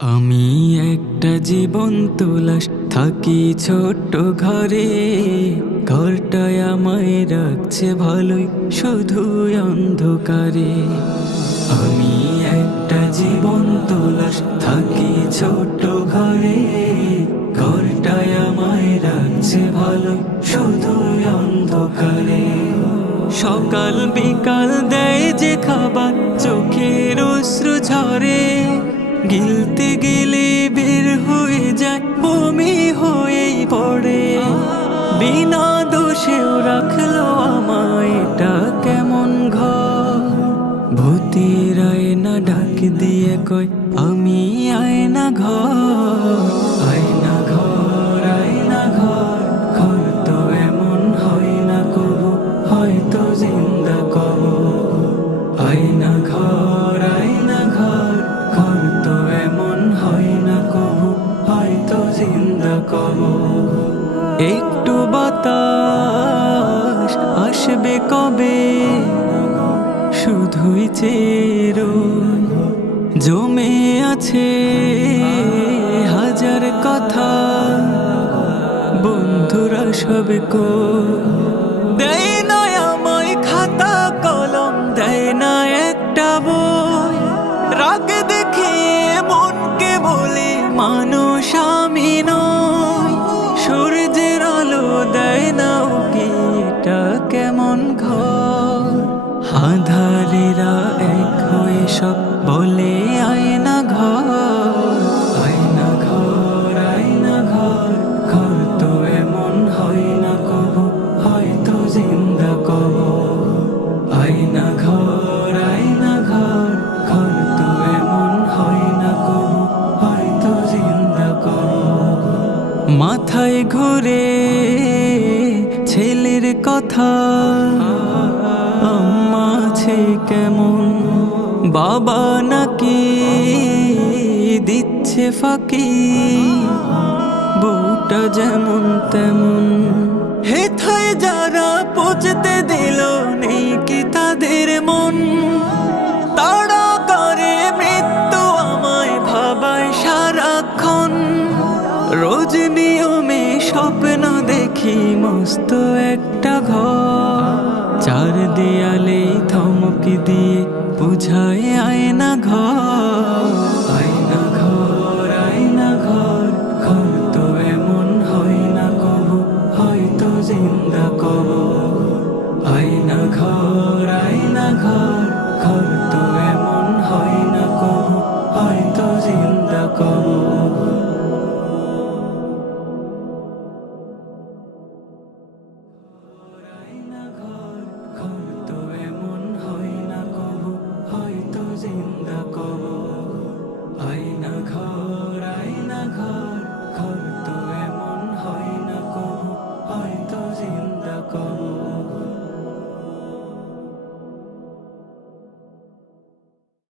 আমি একটা জীবন্ত লাশ, থাকি ছোট্ট ঘরে। ঘরটায় আমায় রাখছে ভালোই, শুধু অন্ধকারে। আমি একটা জীবন্ত লাশ, থাকি ছোট্ট ঘরে। ঘরটায় আমায় রাখছে ভালোই, শুধু অন্ধকারে। সকাল বিকাল দেয় যে খাবার, চোখের অশ্রু ঝরে। গিলতে গেলে বের হয়ে যায়, বমি হয়েই পড়ে। বিনা দোষেও রাখলো আমায়, এটা কেমন ঘর। ভূতের আয়না ডাক দিয়ে কয়, আমি আয়না ঘর। আয়না ঘর, আয়না ঘর, ঘর তো এমন হয় না কবু, হয়তো জিন্দা কবর। আয়না ঘর, আয়না ঘর, ঘর তো এমন হয় না কবু, হয়তো জিন্দা কবর। একটু বাতাস আসবে কবে, শুধুই চেরো জমে আছে হাজার কথা। বন্ধুরা সব কো দেয় না আমায় খাতা কলম, দেয় না একটা বই। রাগ দেখে মনকে বলে মানুষ আমি নই। সূর্যের আলো দেয় না ওকে, এটা কেমন ঘর। আঁধারেরা এক হয়ে সব বলে আয়না ঘর। আয়না ঘর, আয়না ঘর, ঘর তো এমন হয় না কবু, হয়তো জিন্দা কবর। আয়না ঘর, আয়না ঘর, ঘর তো এমন হয় না কবু, হয়তো জিন্দা কবর। মাথায় ঘুরে ছেলের কথা, আম্মা আছে কেমন, বাবা নাকি দিচ্ছে ফাঁকি। বউটা যেমন তেমন, হেথায় যারা পচতে দিল, নেই কি তাদের মন। তাড়া করে মৃত্যু আমায় ভাবায় সারাক্ষণ। রোজ নিয়মে স্বপ্ন দেখি মস্ত একটা ঘর। চার দেয়ালে ধমকি দিয়ে বুঝায় আয়না ঘর। আয়না ঘর, আয়না ঘর, ঘর তো এমন হয় না কবু, হয়তো জিন্দা কবর। আয়না ঘর, আয়না ঘর, ঘর তো এমন হয় না কবু, হয়তো জিন্দা কবর।